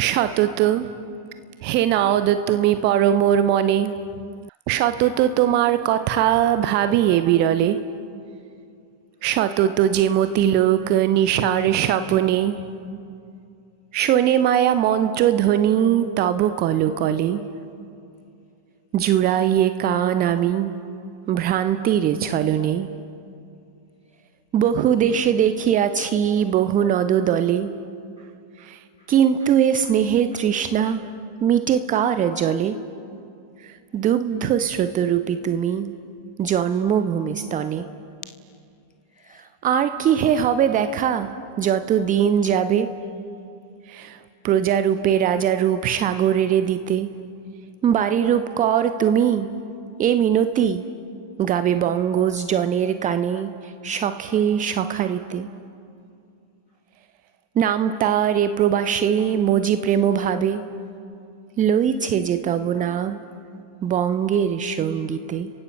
সতত হে নাওদ তুমি পরমোর মনে, সতত তোমার কথা ভাবিয়ে বিরলে। সতত যে মতিলোক নিশার স্বপনে, শোনে মায়া মন্ত্রধ্বনি তব কলকলে। জুড়াইয়ে কান আমি ভ্রান্তির ছলনে, বহু দেশে দেখিয়াছি বহু নদদলে। কিন্তু এ স্নেহের তৃষ্ণা মিটে কার জলে? দুগ্ধ স্রোতরূপী তুমি জন্মভূমি স্তনে। আর কি হে হবে দেখা যত দিন যাবে? প্রজারূপে রাজারূপ সাগরেরে দিতে, বাড়িরূপ কর তুমি এ মিনতি গাবে বঙ্গজ জনের কানে শখে সখারিতে। নাম তার এ প্রবাসে মজি প্রেম ভাবে, লইছে যে তব নাম বঙ্গের সঙ্গীতে।